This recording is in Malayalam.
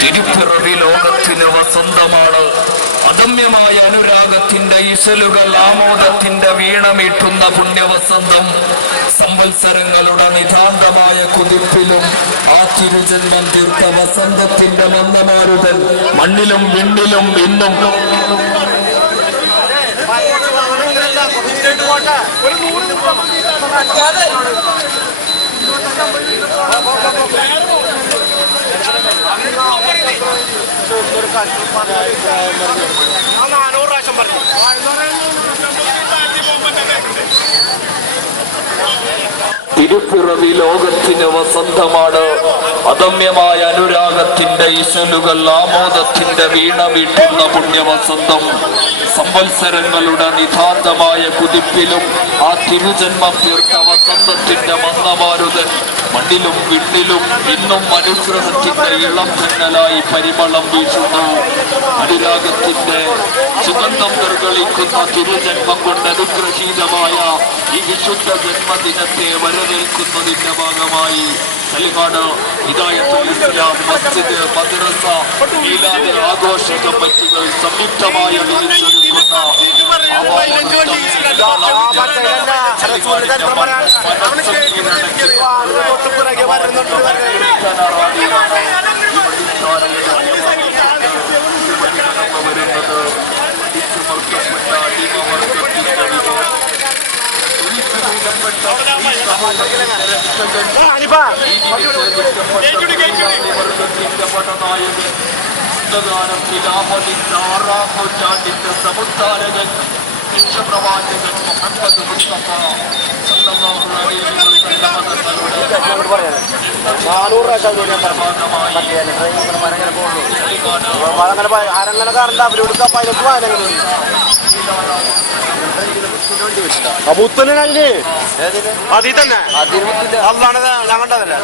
തിരുപ്പിറവി ലോകത്തിന് വസന്തമാണ്. അദമ്യമായ അനുരാഗത്തിന്റെ ഇശലുകൾ ആമോദത്തിന്റെ വീണമീട്ടുന്ന പുണ്യവസന്തം. സംവത്സരങ്ങളുടെ നിതാന്തമായ കുതിപ്പിലും ആ തിരുജന്മം തീർത്ത വസന്തത്തിന്റെ മന്ദമാരുതൻ മണ്ണിലും വിണ്ണിലും ഇന്നും തിരുപ്പിറവി ലോകത്തിന് വസന്തമാണ്. അദമ്യമായ അനുരാഗത്തിന്റെ ഇശലുകൾ ആമോദത്തിന്റെ വീണ വീട്ടുന്ന പുണ്യവസന്തം. സംവത്സരങ്ങളുടെ നിതാന്തമായ കുതിപ്പിലും ആ തിരുജന്മം തീർത്ത വസന്തത്തിന്റെ മന്ദമാരുതൻ മണ്ണിലും വിണ്ണിലും ഇന്നും അനുഗ്രഹത്തിന്റെ ഇളം പിന്നലായി പരിമളം വീശുന്നു. അനുരാഗത്തിന്റെ സുഗന്ധം നിർഗളിക്കുന്ന തിരുജന്മം കൊണ്ട് അനുഗ്രഹീതമായ ഈ വിശുദ്ധ ജന്മദിനത്തെ വരവേൽക്കുന്നതിന്റെ ഭാഗമായി സലിമാട് ഹിദായത്തുൽ ഇസ്ലാം മസ്ജിദ് മദ്രസ മീലാദ് ആഘോഷ കമ്മിറ്റികൾ സംയുക്തമായി വിളിച്ചൊരുക്കുന്ന നൂറ്റാണ്ടിന്റെ സമുദ്ധാരകൻ പ്രവാചകൻ മുഹമ്മദ് മുസ്തഫ സല്ലല്ലാഹു അലൈഹി മുത്തലിനെ അതിൽ തന്നെ അതാണ് ഞങ്ങളുടേതല്ലേ.